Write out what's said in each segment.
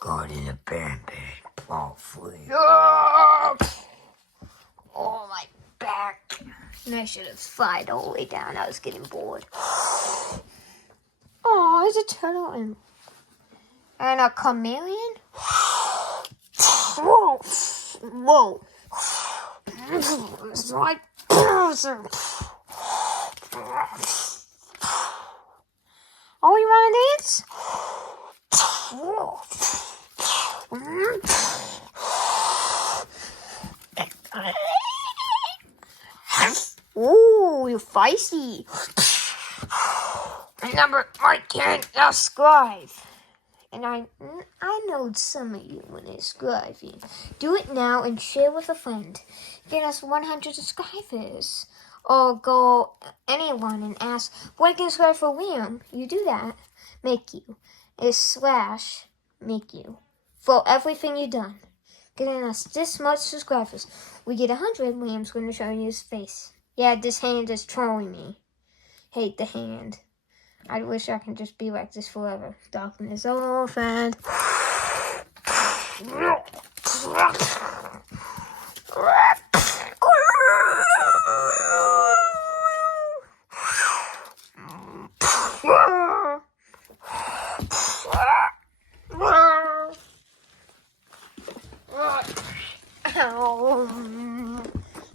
Go to the BamBam, hopefully. Oh, my back. And I should have slid all the way down. I was getting bored. Oh, there's a turtle and a chameleon. Whoa. Whoa. It's like... Oh, you want to dance? Ooh, you're feisty. Remember, I can't subscribe. And I know some of you when they subscribe. Do it now and share with a friend. Get us 100 subscribers. Or go anyone and ask, what can I subscribe for Liam? You do that. Make you. It's / make you. For everything you've done. Getting us this much subscribers. We get 100, Liam's going to show you his face. Yeah, this hand is trolling me. Hate the hand. I wish I could just be like this forever. Darkness orphaned.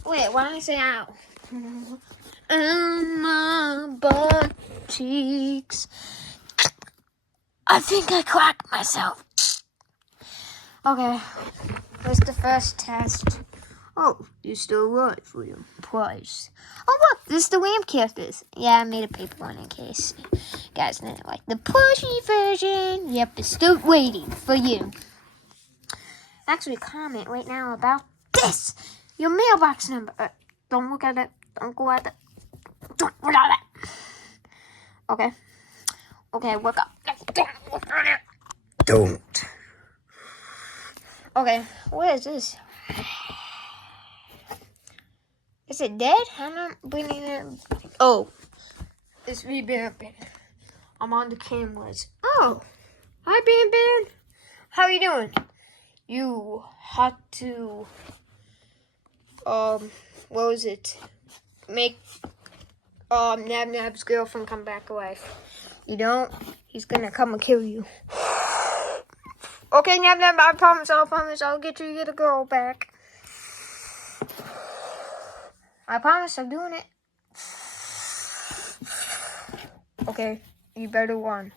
Wait, why did I say ow? My butt cheeks. I think I cracked myself. Okay, what's the first test? Oh, you're still alive, Liam. Prize. Oh, look, this is the Liam characters. Yeah, I made a paper one in case you guys didn't like the plushy version. Yep, it's still waiting for you. Actually, comment right now about this. Your mailbox number. Don't look at it. Don't go at it. Don't look at it. Okay. Okay, look up. Don't look at it. Don't. Okay, what is this? Is it dead? I'm not bringing it. Oh, it's me, BamBam. I'm on the cameras. Oh, hi, BamBam. How are you doing? You had to, what was it? Make, Nab Nab's girlfriend come back alive. You don't, he's gonna come and kill you. Okay, Nab Nab, I promise, I'll get you the girl back. I promise, I'm doing it. Okay, you better run.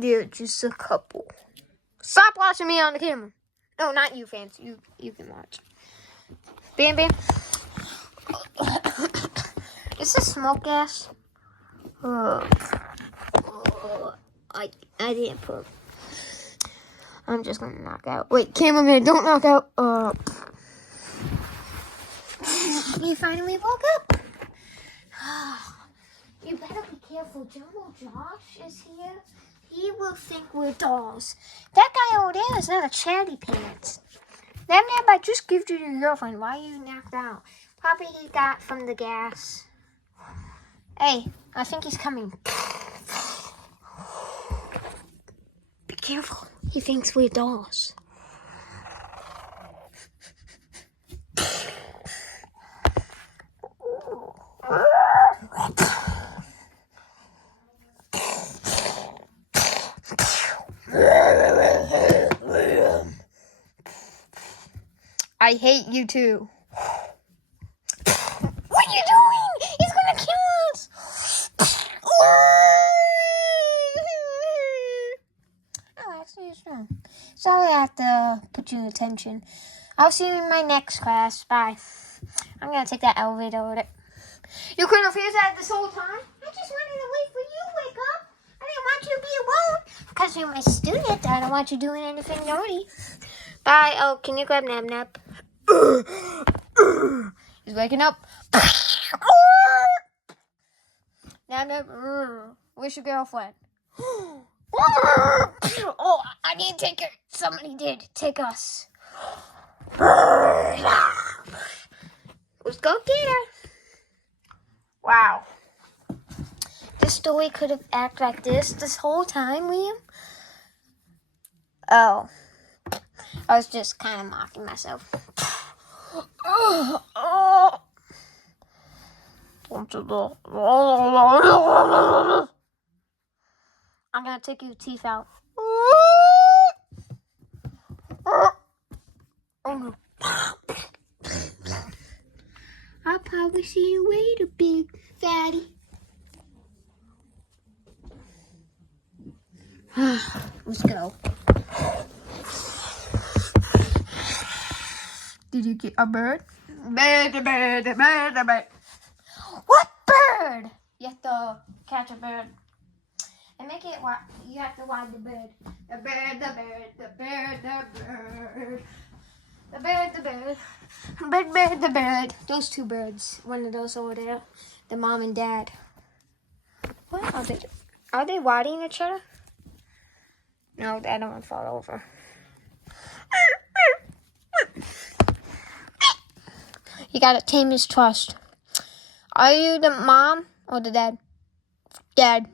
They're just a couple. Stop watching me on the camera. No, not you, fans. You can watch. BamBam. Is this smoke gas? I didn't put. I'm just gonna knock out. Wait, cameraman, don't knock out. You finally woke up. You better be careful. Jungle Josh is here. He will think we're dolls. That guy over there is not a chatty pants. Nab Nab, I just gave you your girlfriend. Why are you knocked out? Probably he got from the gas. Hey, I think he's coming. Be careful. He thinks we're dolls. I hate you too. What are you doing? He's gonna kill us. Oh, actually, it's fine. Sorry I have to put you in attention. I'll see you in my next class. Bye. I'm gonna take that elevator over there. You couldn't have heard that this whole time? I just wanted to wait for you to wake up. I didn't want you to be alone. Because you're my student, I don't want you doing anything naughty. Bye. Oh, can you grab Nab Nab? He's waking up. Nab Nab, where's your girlfriend? Oh, I didn't take her. Somebody did take us. story could have acted like this whole time, Liam? Oh. I was just kind of mocking myself. I'm gonna take your teeth out. I'll probably see you later, big fatty. Let's go. Did you get a bird? Bird. What bird? You have to catch a bird. And make it wide. You have to wide the bird. The bird. The bird. Those two birds. One of those over there. The mom and dad. What are they? Are they wading each other? No, I don't want to fall over. You gotta tame his trust. Are you the mom or the dad? Dad.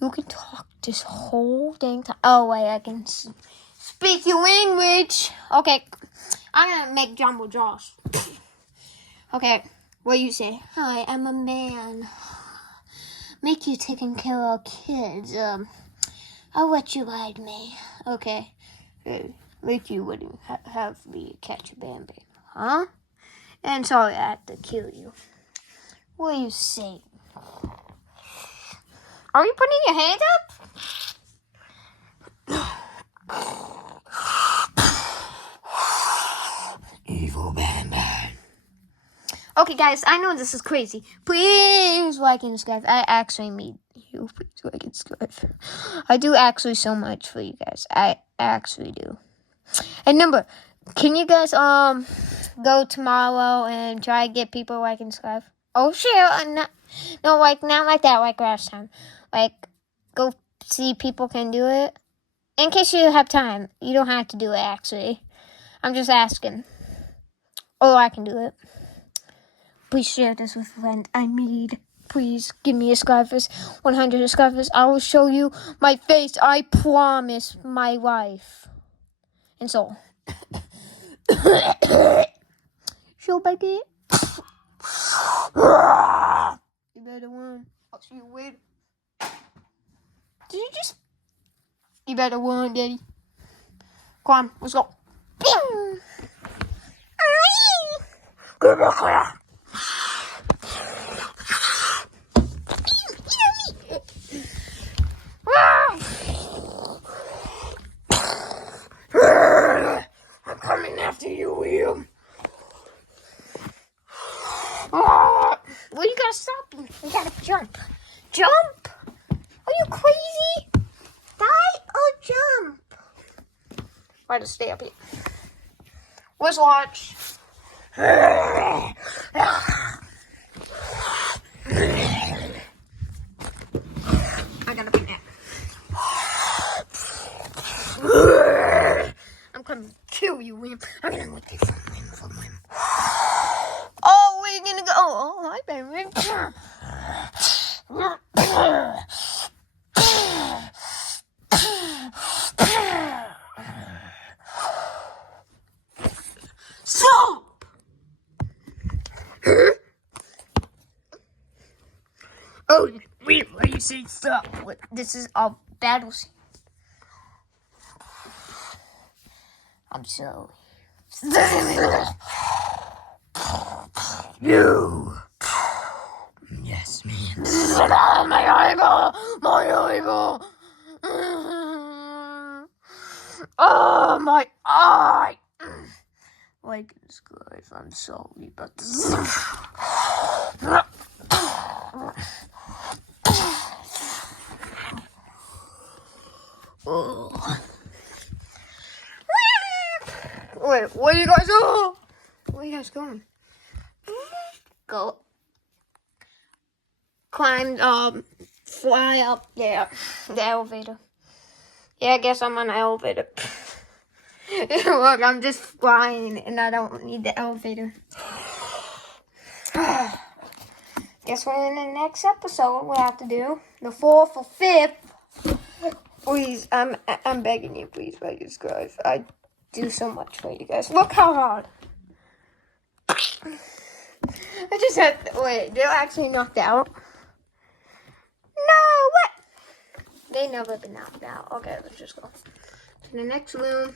You can talk this whole dang time. Oh, wait, I can speak your language. Okay, I'm gonna make jumbo jaws. Okay, what you say? Hi, I'm a man. Make you taking care of kids. I'll let you ride me. Okay. Make you wouldn't have me catch a Bambi. Huh? And sorry I had to kill you. What are you saying? Are you putting your hands up? Evil BamBam. Okay, guys, I know this is crazy. Please like and subscribe. I actually need you. Please like and subscribe. I do actually so much for you guys. I actually do. And remember, can you guys go tomorrow and try to get people like and subscribe? Oh, sure. Not like that, like last time. Like, go see people can do it. In case you have time. You don't have to do it, actually. I'm just asking. Or I can do it. Please share this with a friend. I need. Please give me a subscribers. 100 subscribers. I will show you my face. I promise my life. And so. Show back it. You better win. I'll see you later. Did you just? You better win, Daddy. Come on, let's go. Good luck. I'm coming after you, Liam. Well, you gotta stop me. You gotta jump. Jump? Are you crazy? Die or jump? Why just stay up here? Let's watch. I gotta be mad. I'm coming to kill you, Liam. I'm gonna look you from him. Oh, where are you gonna go? Oh, hi, baby. Stop! Oh, wait, why you say stop? What, this is a battle scene. I'm sorry. You. Yes, man. My eyeball! My eyeball! Oh, my eye! Like and subscribe. I'm sorry about this. Oh. Wait, where you guys go? Where you guys going? Go. Climb, fly up there. The elevator. Yeah, I guess I'm on the elevator. Look, I'm just flying and I don't need the elevator. guess what in the next episode we'll have to do? The 4th or 5th. Please, I'm begging you, please, guys. I do so much for you guys. Look how hard. I just had, wait, they're actually knocked out? No, what? They never been knocked out. Okay, let's just go to the next room.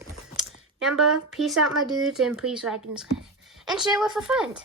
Remember, peace out, my dudes, and please like and subscribe. And share with a friend.